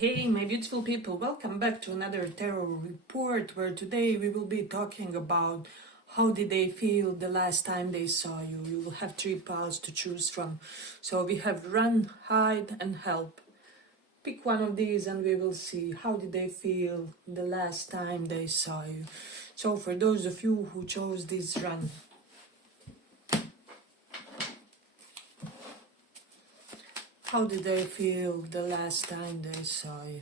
Hey, my beautiful people, welcome back to another tarot report where today we will be talking about how did they feel the last time they saw you. You will have three piles to choose from. So we have run, hide and help. Pick one of these and we will see how did they feel the last time they saw you. So for those of you who chose this run, how did they feel the last time they saw you?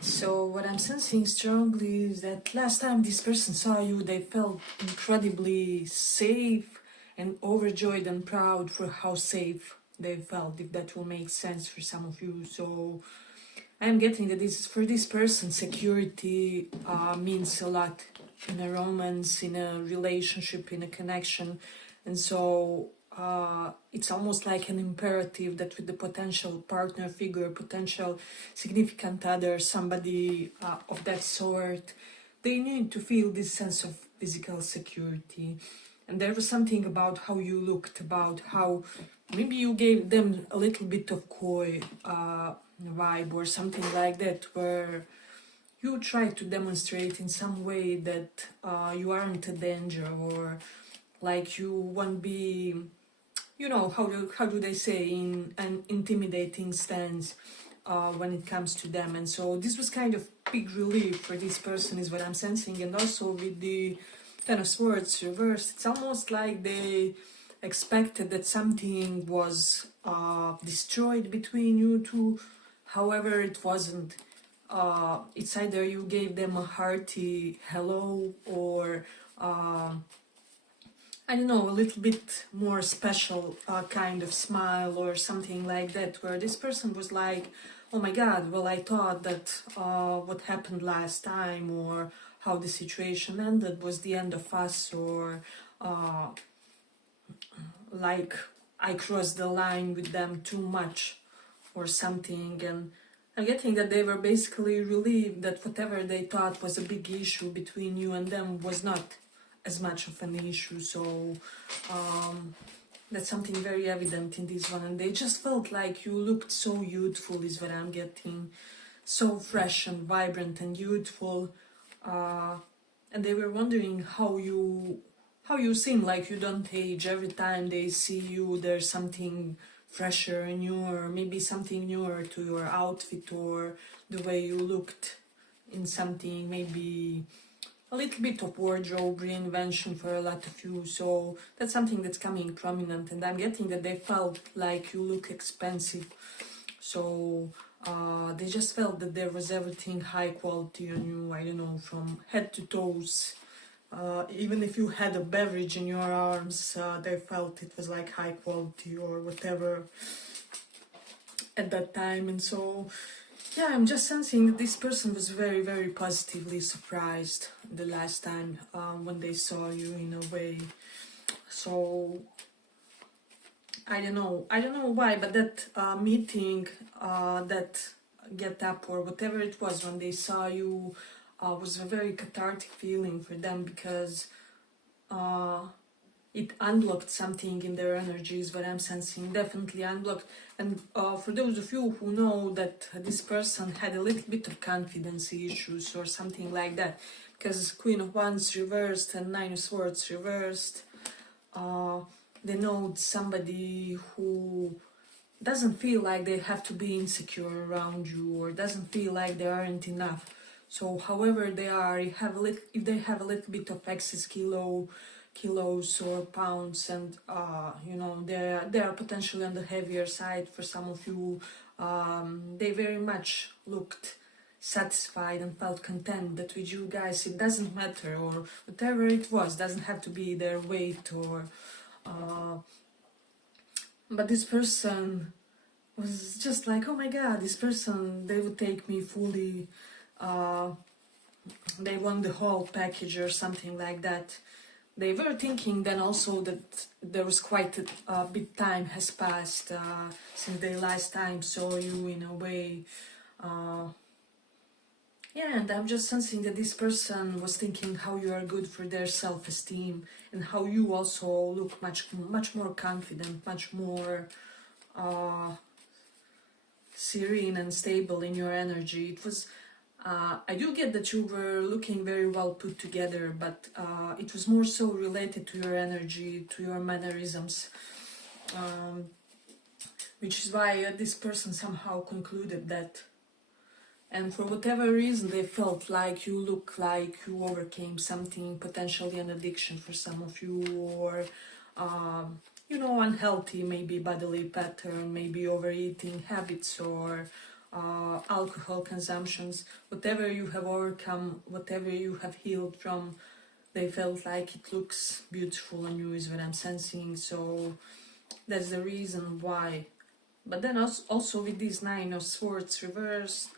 So what I'm sensing strongly is that last time this person saw you, they felt incredibly safe and overjoyed and proud for how safe they felt, if that will make sense for some of you. So I'm getting that this for this person, security means a lot in a romance, in a relationship, in a connection. And so it's almost like an imperative that with the potential partner figure, potential significant other, somebody of that sort, they need to feel this sense of physical security. And there was something about how you looked, about how maybe you gave them a little bit of coy vibe or something like that, where you try to demonstrate in some way that you aren't a danger, or like you won't be, you know, how do they say, in an intimidating stance when it comes to them. And so this was kind of big relief for this person is what I'm sensing. And also with the Ten of Swords reversed, it's almost like they expected that something was destroyed between you two. However, it wasn't. It's either you gave them a hearty hello, or I don't know, a little bit more special kind of smile or something like that, where this person was like, oh my god, well, I thought that what happened last time or how the situation ended was the end of us, or like I crossed the line with them too much or something. And I'm getting that they were basically relieved that whatever they thought was a big issue between you and them was not as much of an issue. So that's something very evident in this one. And they just felt like you looked so youthful is what I'm getting, so fresh and vibrant and youthful, and they were wondering how you seem like you don't age. Every time they see you, there's something fresher and newer, or maybe something newer to your outfit or the way you looked in something, maybe a little bit of wardrobe reinvention for a lot of you. So that's something that's coming prominent, and I'm getting that they felt like you look expensive. So they just felt that there was everything high quality on you, I don't know, from head to toes. Even if you had a beverage in your arms, they felt it was like high quality or whatever at that time. And so yeah, I'm just sensing that this person was very, very positively surprised the last time when they saw you, in a way. So I don't know why, but that meeting, that get up or whatever it was when they saw you was a very cathartic feeling for them, because it unblocked something in their energies, what I'm sensing, definitely unblocked. And for those of you who know that this person had a little bit of confidence issues or something like that, because Queen of Wands reversed and Nine of Swords reversed, they know somebody who doesn't feel like they have to be insecure around you, or doesn't feel like they aren't enough. So however they are, if they have a little bit of excess kilo, kilos or pounds, and you know, they are potentially on the heavier side for some of you. They very much looked satisfied and felt content that with you guys it doesn't matter, or whatever it was, doesn't have to be their weight or but this person was just like, oh my god, this person, they would take me fully, they want the whole package or something like that. They were thinking then also that there was quite a bit time has passed since they last time saw you in a way. Yeah, and I'm just sensing that this person was thinking how you are good for their self-esteem and how you also look much more confident, much more serene and stable in your energy. It was, I do get that you were looking very well put together, but it was more so related to your energy, to your mannerisms, which is why this person somehow concluded that. And for whatever reason, they felt like you look like you overcame something, potentially an addiction for some of you, or you know, unhealthy maybe bodily pattern, maybe overeating habits, or alcohol consumptions. Whatever you have overcome, whatever you have healed from, they felt like it looks beautiful on you, is what I'm sensing. So that's the reason why. But then also with this Nine of Swords reverse,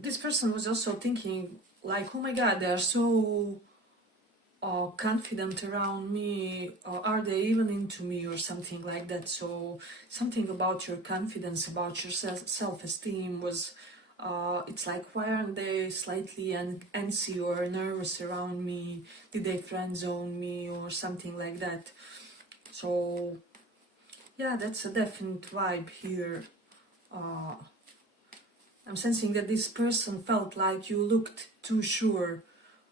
this person was also thinking like, oh my god, they are so confident around me, are they even into me, or something like that. So something about your confidence, about your self-esteem was, it's like, why aren't they slightly antsy or nervous around me? Did they friend zone me or something like that? So yeah, that's a definite vibe here. I'm sensing that this person felt like you looked too sure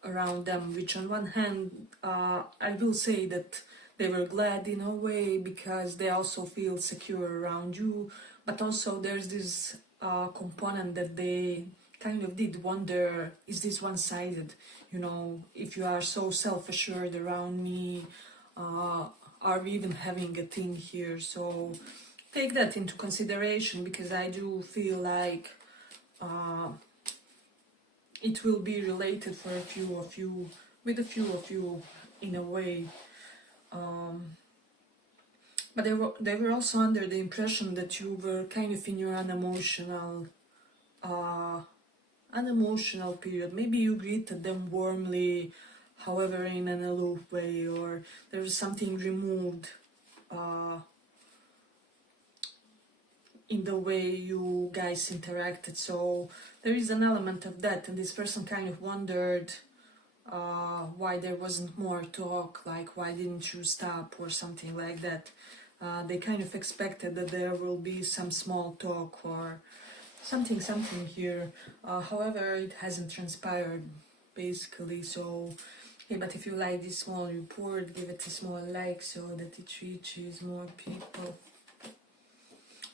around them, which on one hand, I will say that they were glad in a way because they also feel secure around you, but also there's this component that they kind of did wonder, is this one-sided? You know, if you are so self-assured around me, are we even having a thing here? So take that into consideration, because I do feel like it will be related for a few of you, with a few of you in a way. But they were also under the impression that you were kind of in your unemotional period. Maybe you greeted them warmly, however in an aloof way, or there was something removed in the way you guys interacted. So there is an element of that, and this person kind of wondered why there wasn't more talk, like why didn't you stop or something like that. They kind of expected that there will be some small talk or something here. However, it hasn't transpired basically. So yeah, but if you like this small report, give it a small like so that it reaches more people.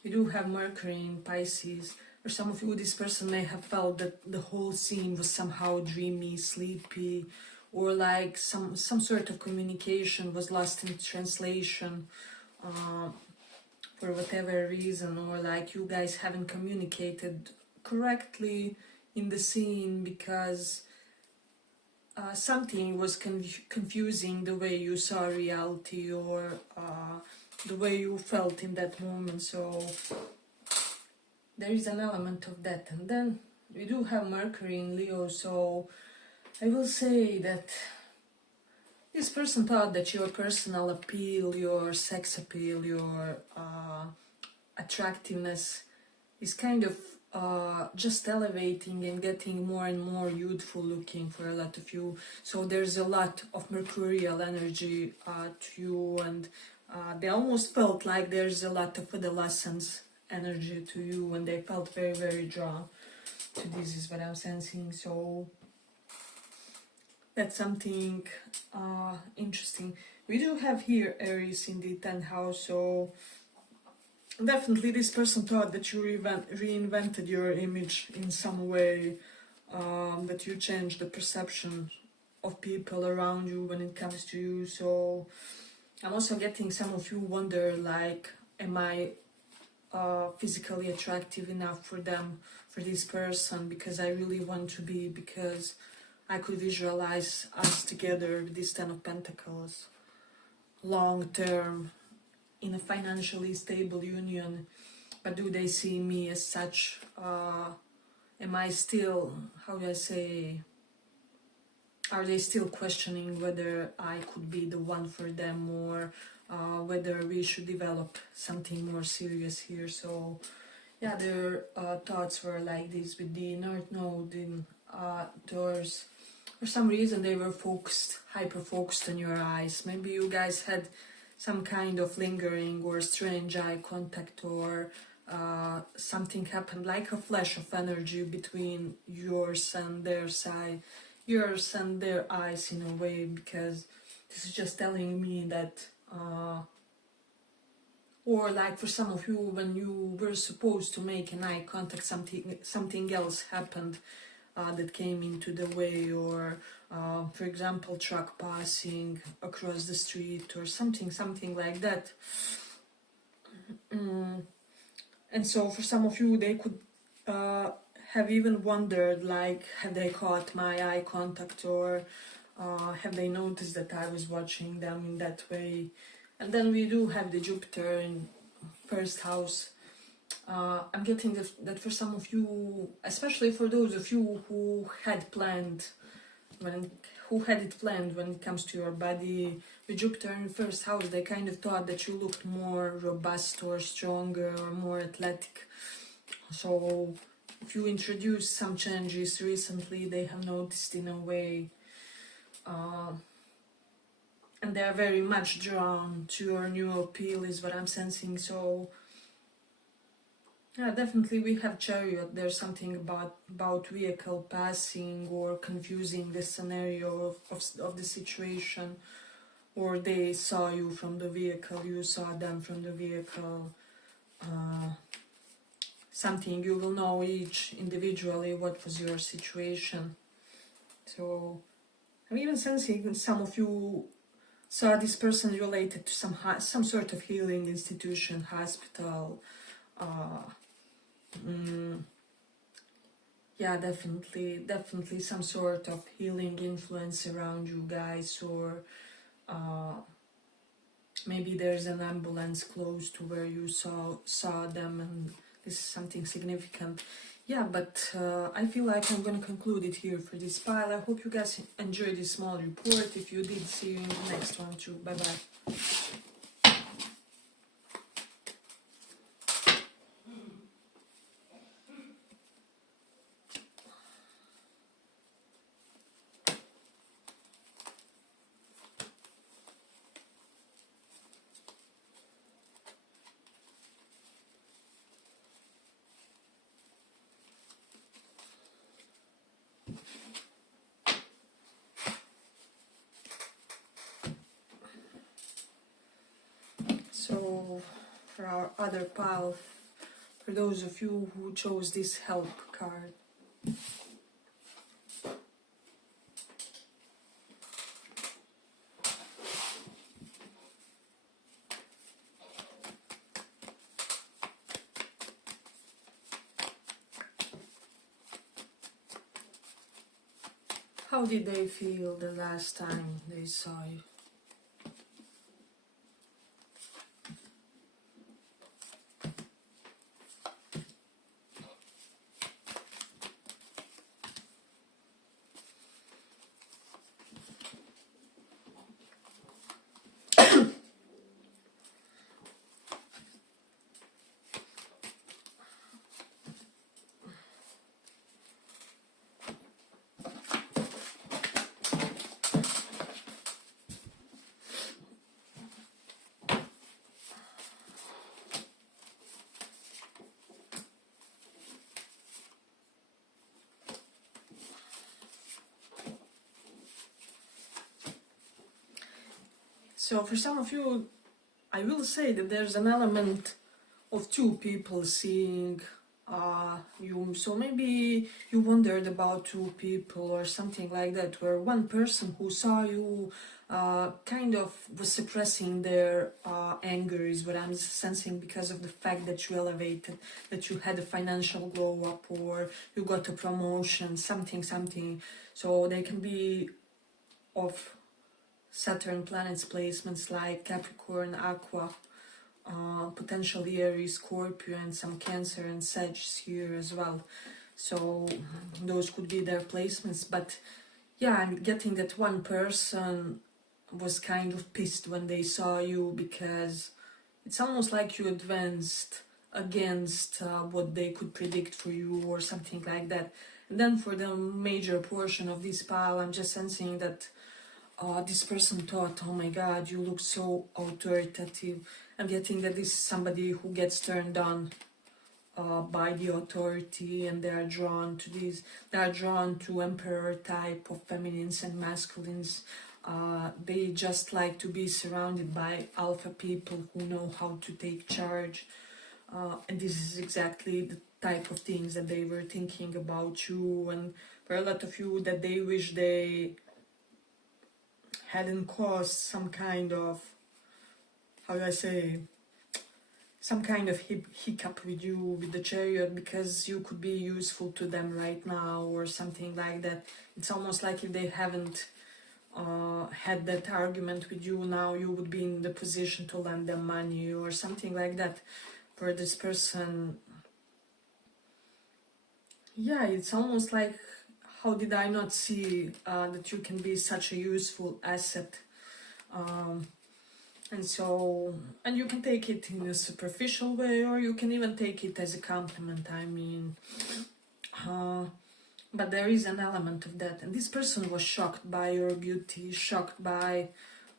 We do have Mercury in Pisces. For some of you, this person may have felt that the whole scene was somehow dreamy, sleepy, or like some sort of communication was lost in translation for whatever reason, or like you guys haven't communicated correctly in the scene because something was confusing the way you saw reality, or the way you felt in that moment. So there is an element of that. And then we do have Mercury in Leo, so I will say that this person thought that your personal appeal, your sex appeal, your attractiveness is kind of just elevating and getting more and more youthful looking for a lot of you. So there's a lot of mercurial energy to you, and they almost felt like there's a lot of adolescence energy to you, and they felt very, very drawn to this, is what I'm sensing. So that's something interesting. We do have here Aries in the 10th house, so definitely this person thought that you reinvented your image in some way, that you changed the perception of people around you when it comes to you. So I'm also getting some of you wonder, like, am I physically attractive enough for them, for this person, because I really want to be, because I could visualize us together with this Ten of Pentacles, long term, in a financially stable union. But do they see me as such? Am I still, how do I say, are they still questioning whether I could be the one for them, or whether we should develop something more serious here? So yeah, their thoughts were like this with the North Node in Taurus. For some reason they were focused, hyper focused on your eyes. Maybe you guys had some kind of lingering or strange eye contact, or something happened like a flash of energy between yours and their side, yours and their eyes in a way, because this is just telling me that or like for some of you, when you were supposed to make an eye contact, something else happened that came into the way, or for example, truck passing across the street or something like that. And so for some of you, they could have even wondered, like, have they caught my eye contact, or have they noticed that I was watching them in that way? And then we do have the Jupiter in first house. I'm getting that for some of you, especially for those of you who had planned, when it comes to your body, with Jupiter in first house, they kind of thought that you looked more robust or stronger or more athletic. So if you introduced some changes recently, they have noticed in a way, and they are very much drawn to your new appeal, is what I'm sensing. So yeah, definitely we have Chariot. There's something about vehicle passing or confusing the scenario of the situation, or they saw you from the vehicle, you saw them from the vehicle. Something you will know each individually what was your situation. So I'm even sensing some of you saw this person related to some sort of healing institution, hospital. Yeah, definitely some sort of healing influence around you guys, or maybe there's an ambulance close to where you saw them, and this is something significant. Yeah, but I feel like I'm gonna conclude it here for this pile. I hope you guys enjoyed this small report. If you did, see you in the next one too. Bye bye. So for our other pile, for those of you who chose this help card, how did they feel the last time they saw you? So for some of you, I will say that there's an element of two people seeing so maybe you wondered about two people or something like that, where one person who saw you kind of was suppressing their anger, is what I'm sensing, because of the fact that you elevated, that you had a financial glow up, or you got a promotion, something. So they can be of Saturn planets placements like Capricorn, Aqua, potentially Aries, Scorpio, and some Cancer and Sag here as well. So those could be their placements. But yeah, I'm getting that one person was kind of pissed when they saw you, because it's almost like you advanced against what they could predict for you or something like that. And then for the major portion of this pile, I'm just sensing that this person thought, oh my god, you look so authoritative. I'm getting that this is somebody who gets turned on by the authority, and they are drawn to this. They are drawn to emperor type of feminines and masculines. They just like to be surrounded by alpha people who know how to take charge. And this is exactly the type of things that they were thinking about you, and for a lot of you that they wish they hadn't caused some kind of, how do I say, some kind of hiccup with you, with the Chariot, because you could be useful to them right now or something like that. It's almost like if they haven't had that argument with you, now you would be in the position to lend them money or something like that. For this person, yeah, it's almost like, how did I not see that you can be such a useful asset? And you can take it in a superficial way, or you can even take it as a compliment, I mean. But there is an element of that. And this person was shocked by your beauty, shocked by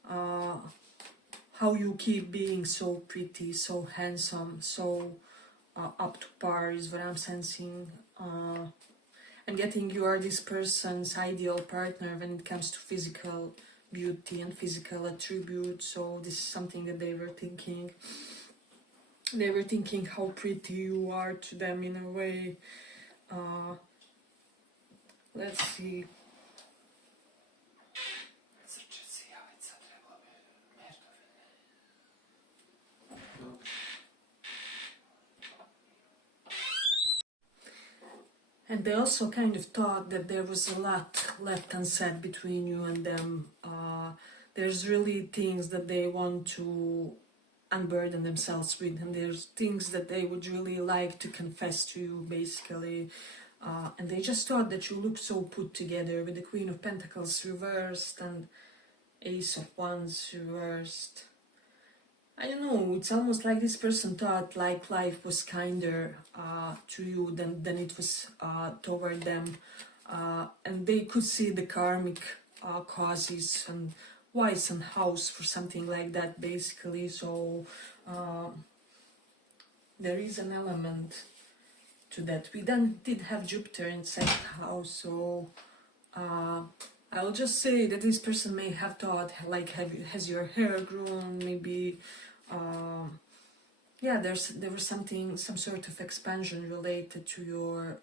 how you keep being so pretty, so handsome, so up to par, is what I'm sensing. I'm getting you are this person's ideal partner when it comes to physical beauty and physical attributes. So this is something that they were thinking. They were thinking how pretty you are to them in a way. Let's see. And they also kind of thought that there was a lot left unsaid between you and them. There's really things that they want to unburden themselves with, and there's things that they would really like to confess to you, basically. And they just thought that you look so put together, with the Queen of Pentacles reversed and Ace of Wands reversed. I don't know, it's almost like this person thought like life was kinder to you than it was toward them. And they could see the karmic causes and whys and hows for something like that, basically. So there is an element to that. We then did have Jupiter in second house, so I'll just say that this person may have thought, like, has your hair grown? Maybe, yeah, there was some sort of expansion related to your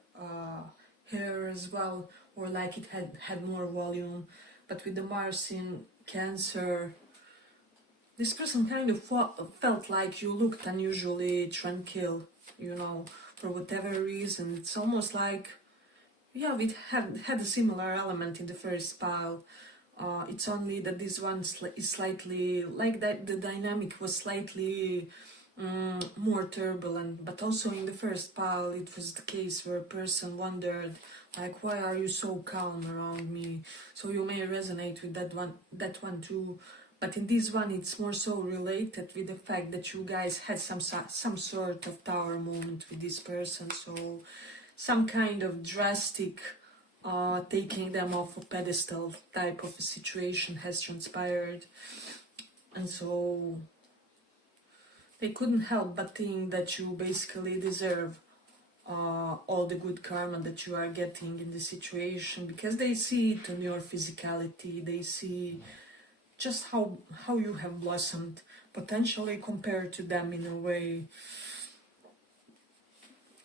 hair as well, or like it had more volume. But with the Mars in Cancer, this person kind of felt like you looked unusually tranquil, you know, for whatever reason. It's almost like, yeah, we had a similar element in the first pile. It's only that this one is slightly, like that, the dynamic was slightly more turbulent. But also in the first pile, it was the case where a person wondered, like, why are you so calm around me? So you may resonate with that one too. But in this one, it's more so related with the fact that you guys had some sort of tower moment with this person. So some kind of drastic taking them off a pedestal type of a situation has transpired. And so they couldn't help but think that you basically deserve all the good karma that you are getting in the situation, because they see it in your physicality, they see just how you have blossomed, potentially compared to them in a way.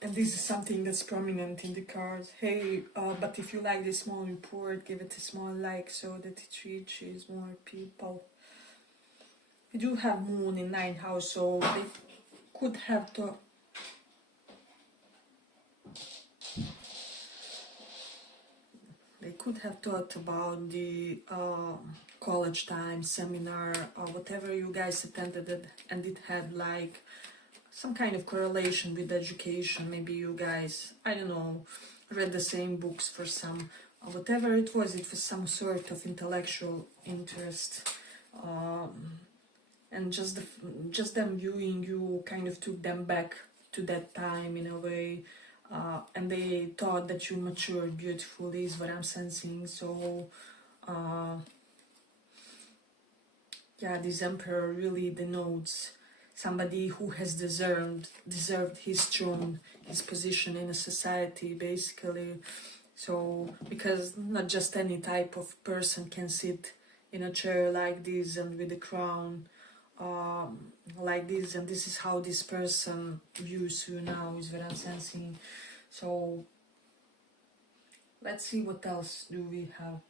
And this is something that's prominent in the cards. Hey, but if you like this small report, give it a small like so that it reaches more people. We do have moon in 9th house, so they could have to... They could have thought about the college time, seminar, whatever you guys attended, and it had like some kind of correlation with education. Maybe you guys, I don't know, read the same books for some, whatever it was some sort of intellectual interest. And just them viewing you kind of took them back to that time in a way. And they thought that you matured beautifully, is what I'm sensing. So, yeah, this emperor really denotes somebody who has deserved his throne, his position in a society, basically. So, because not just any type of person can sit in a chair like this and with a crown like this, and this is how this person views you now, is what I'm sensing. So let's see what else do we have.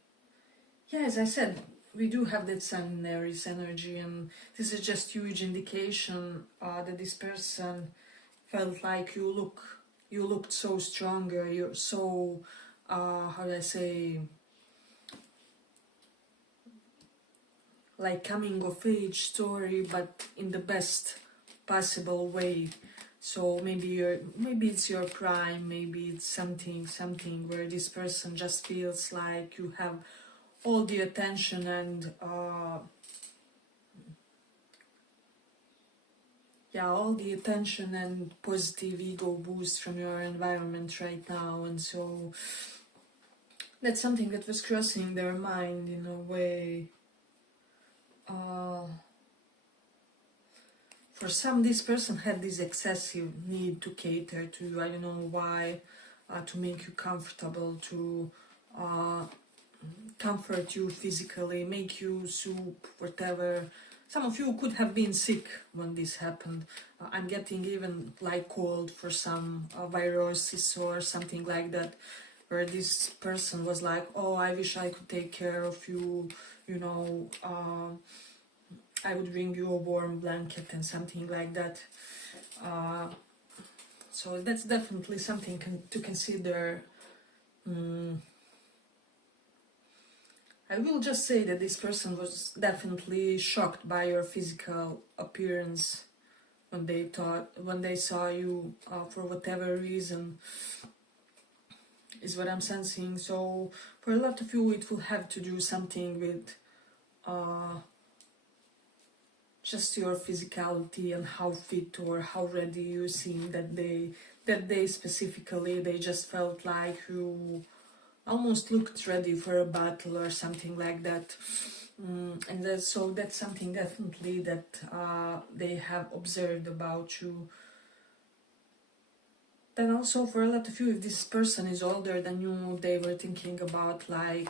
Yeah, as I said, we do have that Sun in Aries energy, and this is just huge indication that this person felt like you looked so stronger, you're so how do I say, like coming of age story, but in the best possible way. So maybe it's your prime, maybe it's something where this person just feels like you have all the attention and all the attention and positive ego boost from your environment right now. And so that's something that was crossing their mind in a way. For some, this person had this excessive need to cater to you. I don't know why, to make you comfortable, to comfort you physically, make you soup, whatever. Some of you could have been sick when this happened. I'm getting even like cold for some viruses or something like that, where this person was like, oh, I wish I could take care of you, you know, I would bring you a warm blanket and something like that. So that's definitely something to consider. I will just say that this person was definitely shocked by your physical appearance when they saw you for whatever reason, is what I'm sensing. So for a lot of you, it will have to do something with just your physicality and how fit or how ready you seem that day specifically. They just felt like you almost looked ready for a battle or something like that. And so that's something definitely that they have observed about you. Then also for a lot of you, if this person is older than you, they were thinking about like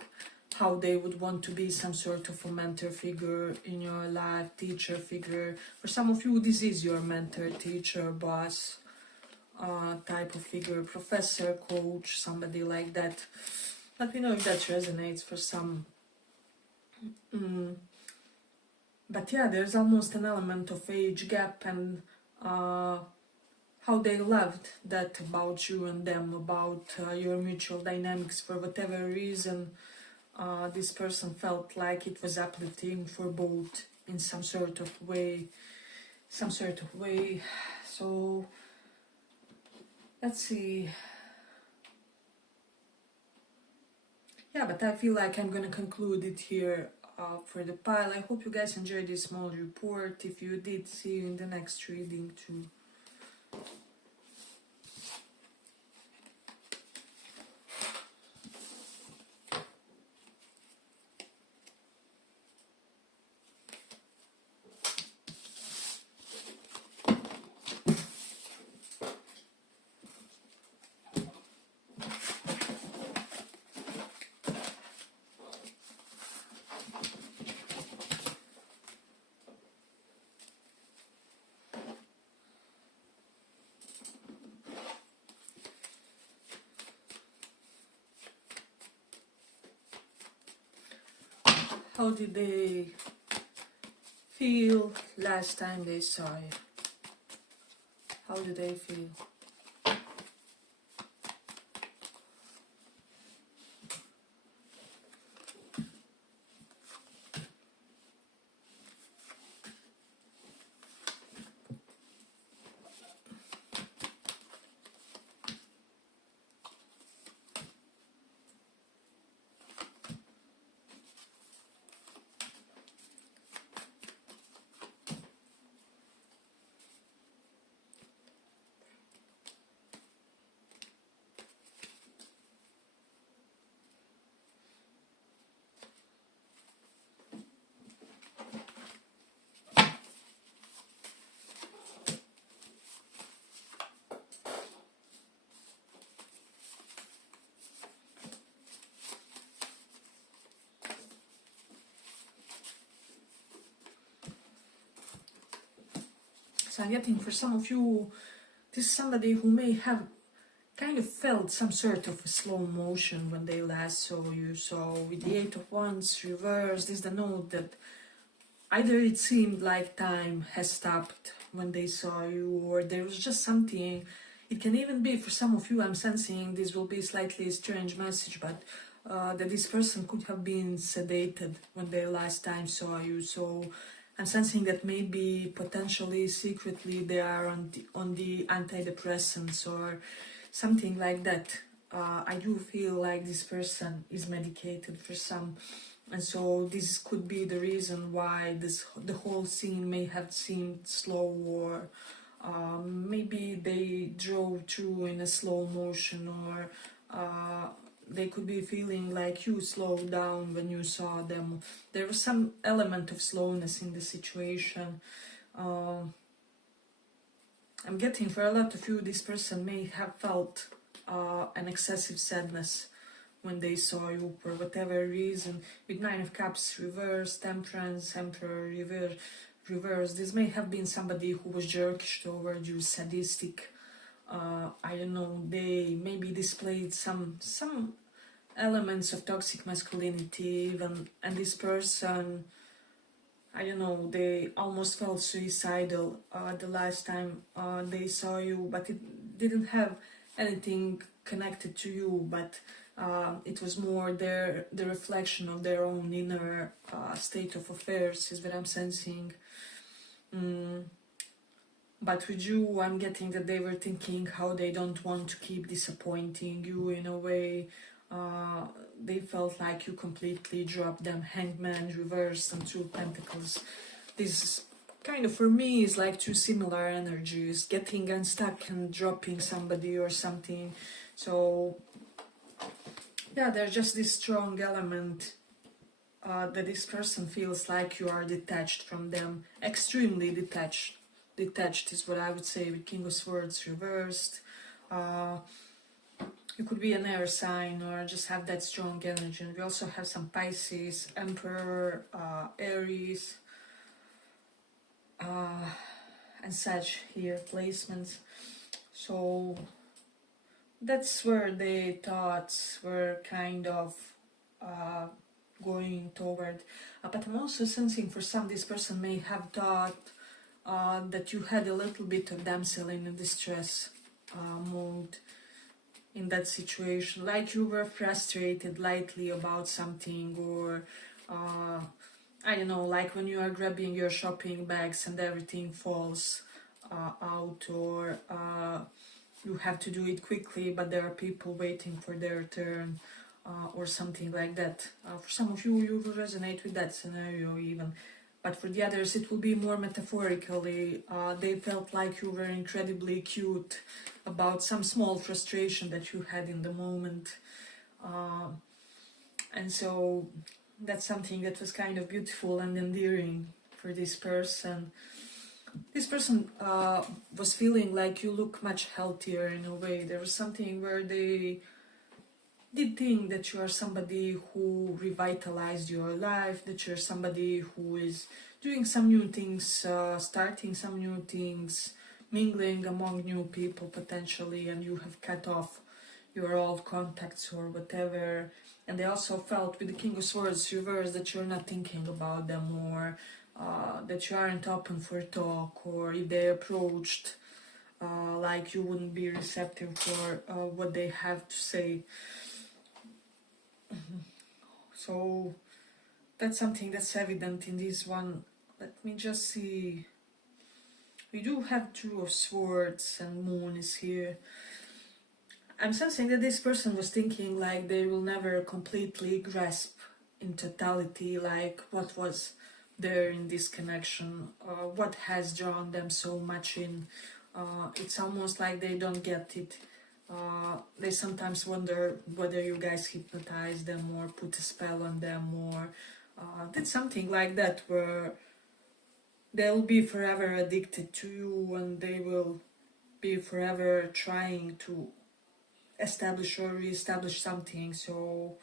how they would want to be some sort of a mentor figure in your life, teacher figure. For some of you, this is your mentor, teacher, boss type of figure, professor, coach, somebody like that. Let me know if that resonates for some. But yeah, there's almost an element of age gap and how they loved that about you and them, about your mutual dynamics. For whatever reason, this person felt like it was uplifting for both in some sort of way. So let's see. Yeah, but I feel like I'm gonna conclude it here for the pile. I hope you guys enjoyed this small report. If you did, see you in the next reading too. How did they feel last time they saw you? How do they feel? So I'm getting, for some of you, this is somebody who may have kind of felt some sort of a slow motion when they last saw you. So with the Eight of Wands reversed, this is the note that either it seemed like time has stopped when they saw you, or there was just something. It can even be, for some of you, I'm sensing this will be a slightly strange message, but that this person could have been sedated when they last time saw you. So I'm sensing that maybe potentially secretly they are on the antidepressants or something like that. I do feel like this person is medicated for some, and so this could be the reason why the whole scene may have seemed slow, or maybe they drove through in a slow motion, or they could be feeling like you slowed down when you saw them. There was some element of slowness in the situation. I'm getting, for a lot of you, this person may have felt an excessive sadness when they saw you for whatever reason. With Nine of Cups reverse, Temperance, Emperor reverse, this may have been somebody who was jerkish toward you, sadistic. I don't know, they maybe displayed some elements of toxic masculinity even, and this person, I don't know, they almost felt suicidal the last time they saw you, but it didn't have anything connected to you, but it was more the reflection of their own inner state of affairs, is what I'm sensing. But with you, I'm getting that they were thinking how they don't want to keep disappointing you in a way. They felt like you completely dropped them. Hangman, reversed, and Two of Pentacles. This kind of, for me, is like two similar energies, getting unstuck and dropping somebody or something. So yeah, there's just this strong element that this person feels like you are detached from them, extremely detached. Detached is what I would say, with King of Swords reversed. You could be an air sign or just have that strong energy. And we also have some Pisces, Emperor, Aries, and such here, placements. So that's where the thoughts were kind of going toward. But I'm also sensing, for some, this person may have thought that you had a little bit of damsel in distress mode in that situation, like you were frustrated lightly about something, or I don't know, like when you are grabbing your shopping bags and everything falls out, or you have to do it quickly but there are people waiting for their turn, or something like that. For some of you, you will resonate with that scenario even. But for the others, it will be more metaphorically. They felt like you were incredibly cute about some small frustration that you had in the moment. And so that's something that was kind of beautiful and endearing for this person. This person was feeling like you look much healthier in a way. There was something where they did think that you are somebody who revitalized your life, that you're somebody who is doing some new things, starting some new things, mingling among new people potentially, and you have cut off your old contacts or whatever. And they also felt with the King of Swords reversed that you're not thinking about them, or that you aren't open for talk, or if they approached, like you wouldn't be receptive for what they have to say. So that's something that's evident in this one. Let me just see. We do have Two of Swords and Moon is here. I'm sensing that this person was thinking like they will never completely grasp in totality like what was there in this connection, what has drawn them so much in. It's almost like they don't get it. They sometimes wonder whether you guys hypnotize them or put a spell on them, or did something like that where they'll be forever addicted to you and they will be forever trying to establish or re-establish something. So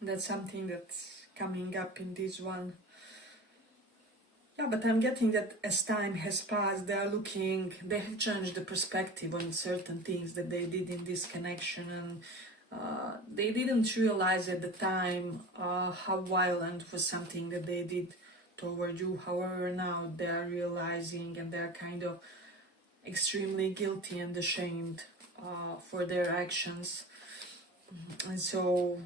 that's something that's coming up in this one. Yeah, but I'm getting that as time has passed, they have changed the perspective on certain things that they did in this connection, and they didn't realize at the time how violent was something that they did toward you. However, now they are realizing, and they're kind of extremely guilty and ashamed for their actions. And so,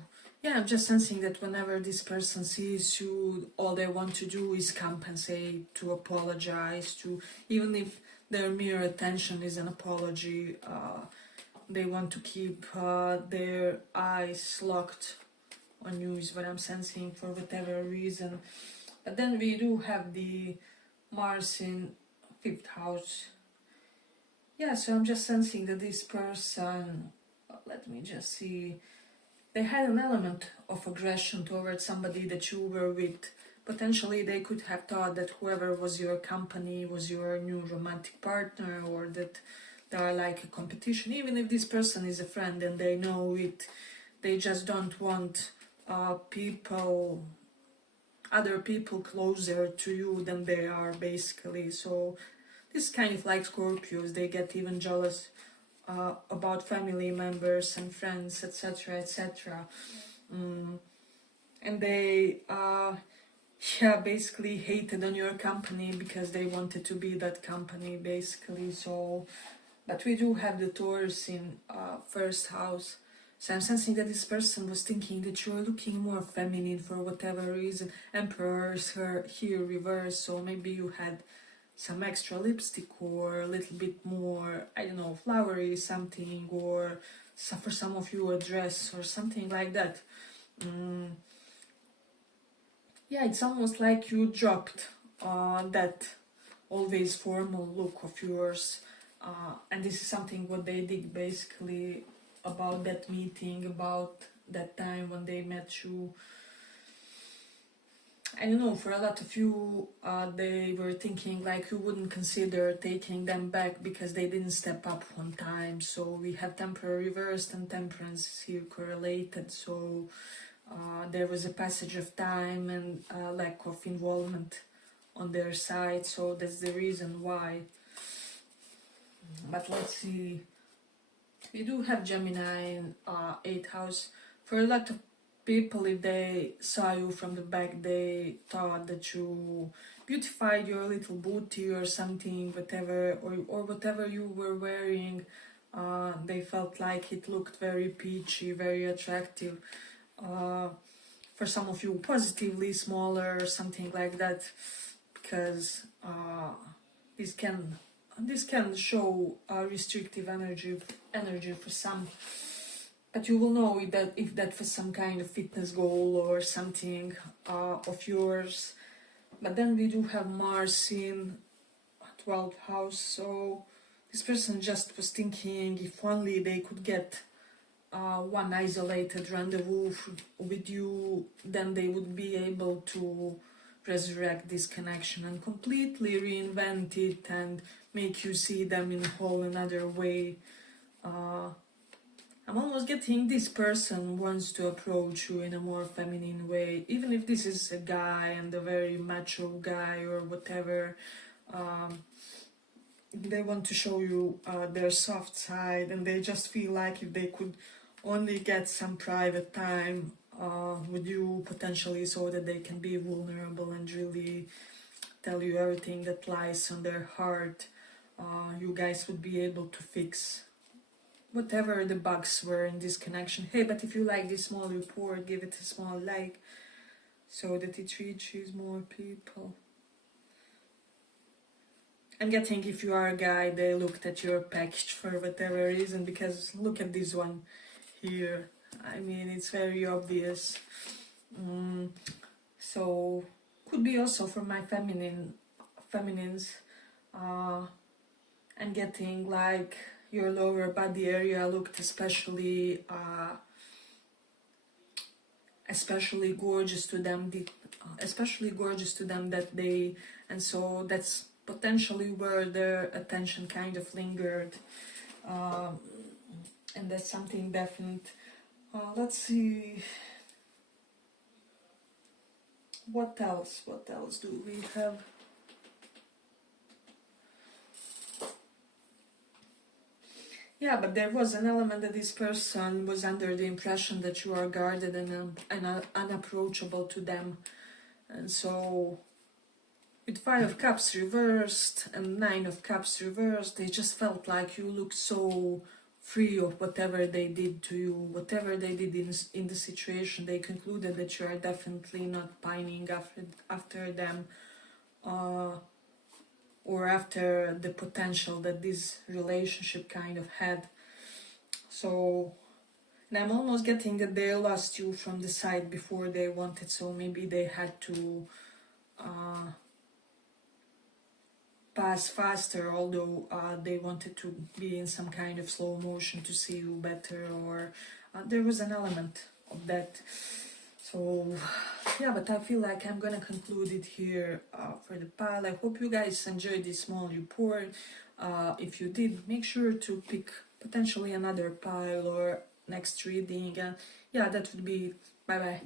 yeah, I'm just sensing that whenever this person sees you, all they want to do is compensate, to apologize, to, even if their mere attention is an apology, they want to keep their eyes locked on you, is what I'm sensing, for whatever reason. But then we do have the Mars in 5th house. Yeah, so I'm just sensing that this person, let me just see, they had an element of aggression towards somebody that you were with. Potentially they could have thought that whoever was your company was your new romantic partner, or that they are like a competition. Even if this person is a friend and they know it, they just don't want other people closer to you than they are, basically. So this is kind of like Scorpios, they get even jealous about family members and friends, etc., etc. And they basically hated on your company because they wanted to be that company, basically. So, but we do have the Taurus in 1st house. So I'm sensing that this person was thinking that you're looking more feminine for whatever reason. Emperor's here reversed, so maybe you had some extra lipstick or a little bit more, I don't know, flowery something, or for some of you a dress or something like that. Yeah, it's almost like you dropped that always formal look of yours, and this is something what they did basically about that meeting, about that time when they met you. I don't know, for a lot of you, they were thinking like you wouldn't consider taking them back because they didn't step up on time. So we have Temperance reversed and Temperance here correlated. So there was a passage of time and lack of involvement on their side. So that's the reason why. But let's see. We do have Gemini in 8th house. For a lot of people, if they saw you from the back, they thought that you beautified your little booty or something, whatever, or whatever you were wearing. They felt like it looked very peachy, very attractive. For some of you, positively smaller or something like that, because this can show restrictive energy for some. But you will know if that was some kind of fitness goal or something of yours. But then we do have Mars in 12th house, so this person just was thinking if only they could get one isolated rendezvous with you, then they would be able to resurrect this connection and completely reinvent it and make you see them in a whole another way. I'm almost getting this person wants to approach you in a more feminine way, even if this is a guy and a very macho guy or whatever. they want to show you their soft side, and they just feel like if they could only get some private time with you potentially, so that they can be vulnerable and really tell you everything that lies on their heart, you guys would be able to fix whatever the bugs were in this connection. Hey, but if you like this small report, give it a small like so that it reaches more people. I'm getting if you are a guy, they looked at your package for whatever reason, because look at this one here. I mean, it's very obvious. So could be also for my feminines. I'm getting like your lower body area looked especially gorgeous to them, especially gorgeous to them that day, and so that's potentially where their attention kind of lingered, and that's something definite. Let's see. What else do we have? Yeah, but there was an element that this person was under the impression that you are guarded and unapproachable to them. And so, with 5 of Cups reversed and 9 of Cups reversed, they just felt like you looked so free of whatever they did to you, whatever they did in the situation. They concluded that you are definitely not pining after them, or after the potential that this relationship kind of had. So, and I'm almost getting that they lost you from the side before they wanted, so maybe they had to pass faster, although they wanted to be in some kind of slow motion to see you better, or there was an element of that. So yeah, but I feel like I'm gonna conclude it here for the pile. I hope you guys enjoyed this small report. If you did, make sure to pick potentially another pile or next reading, and yeah, that would be bye bye.